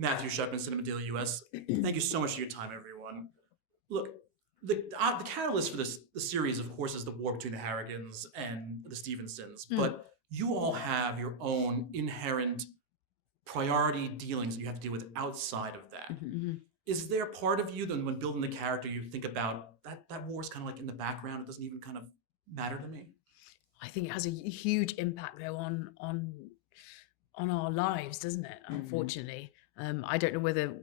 Matthew Shepman, Cinema Daily US. Thank you so much for your time, everyone. Look, the catalyst for the series, of course, is the war between the Harrigans and the Stevensons. But you all have your own inherent priority dealings that you have to deal with outside of that. Is there part of you then when building the character you think about that war is kind of like in the background, it doesn't even kind of matter to me? I think it has a huge impact though on our lives, doesn't it? Unfortunately. I don't know whether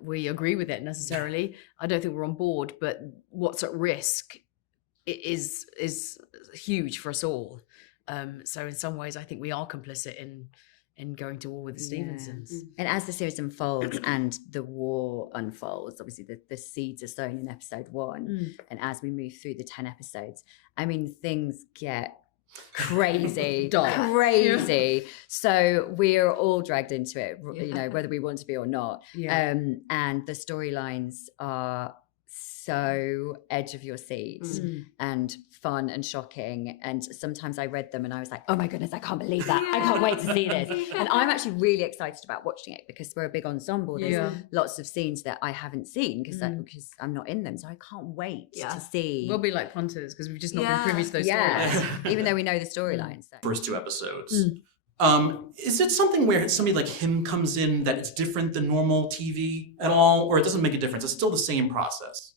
we agree with it necessarily. I don't think we're on board, but what's at risk is huge for us all. So in some ways I think we are complicit in going to war with the Stevensons. And as the series unfolds and the war unfolds, obviously the seeds are sown in episode 1. And as we move through the 10 episodes, I mean, things get crazy, crazy. So we're all dragged into it, you know, whether we want to be or not. And the storylines are so edge of your seat and fun and shocking. And sometimes I read them and I was like, oh my goodness, I can't believe that. I can't wait to see this. And I'm actually really excited about watching it because we're a big ensemble. There's lots of scenes that I haven't seen because I'm not in them. So I can't wait to see. We'll be like punters because we've just not been privy to those storylines. Even though we know the storylines. So. First 2 episodes. Is it something where somebody like him comes in that it's different than normal TV at all? Or it doesn't make a difference? It's still the same process?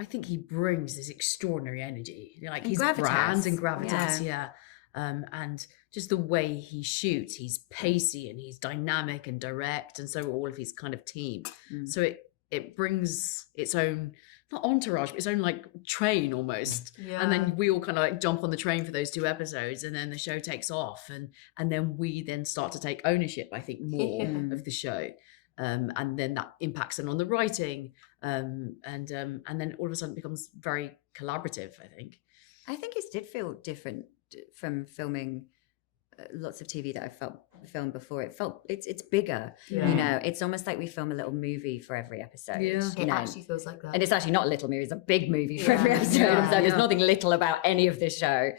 I think he brings this extraordinary energy, like and his gravitas. brand and gravitas, and just the way he shoots. He's pacey and he's dynamic and direct, and so are all of his kind of team. So it brings its own, not entourage, but its own like train almost. And then we all kind of like jump on the train for those 2 episodes, and then the show takes off, and then we then start to take ownership, I think, more of the show. And then that impacts on the writing, and then all of a sudden it becomes very collaborative, I think. I think it did feel different from filming lots of TV that I've filmed before. It's bigger, you know. It's almost like we film a little movie for every episode. It actually feels like that. And it's actually not a little movie; it's a big movie for every episode. So there's nothing little about any of this show.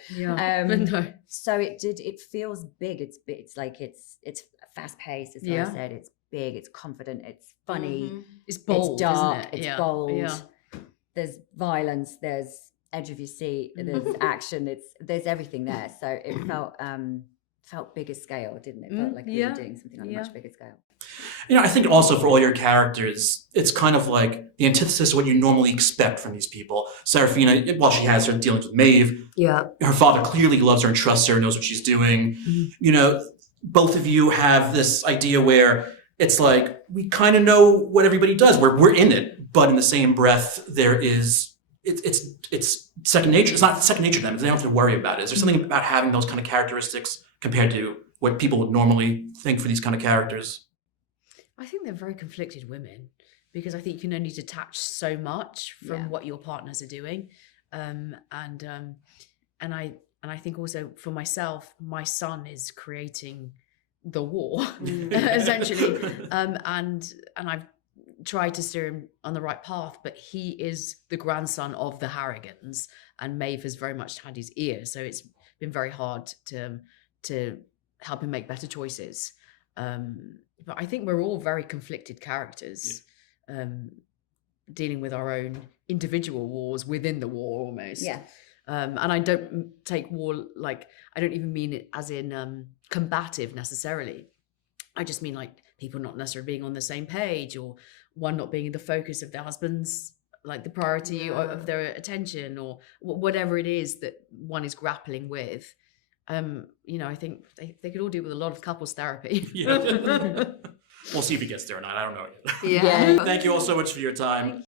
So it feels big. It's like it's fast paced, as I said. It's big, it's confident, it's funny, it's bold, it's dark, isn't it? it's bold. There's violence, there's edge of your seat, there's action, there's everything there. So it felt bigger scale, didn't it? It felt like we were doing something on a much bigger scale. You know, I think also for all your characters, it's kind of like the antithesis of what you normally expect from these people. Serafina, while she has her dealings with Maeve, her father clearly loves her and trusts her, knows what she's doing. You know, both of you have this idea where it's like, we kind of know what everybody does. We're in it, but in the same breath, it's second nature. It's not second nature to them. They don't have to worry about it. Is there something about having those kind of characteristics compared to what people would normally think for these kind of characters? I think they're very conflicted women because I think you can only detach so much from what your partners are doing. And I think also for myself, my son is creating the war essentially, and I've tried to steer him on the right path, but he is the grandson of the Harrigans, and Maeve has very much had his ear, so it's been very hard to help him make better choices. But I think we're all very conflicted characters, dealing with our own individual wars within the war almost. And I don't take war like, I don't even mean it as in combative necessarily. I just mean like people not necessarily being on the same page, or one not being the focus of their husband's, like the priority of their attention, or whatever it is that one is grappling with. You know, I think they could all do with a lot of couples therapy. We'll see if he gets there or not. I don't know yet. Thank you all so much for your time.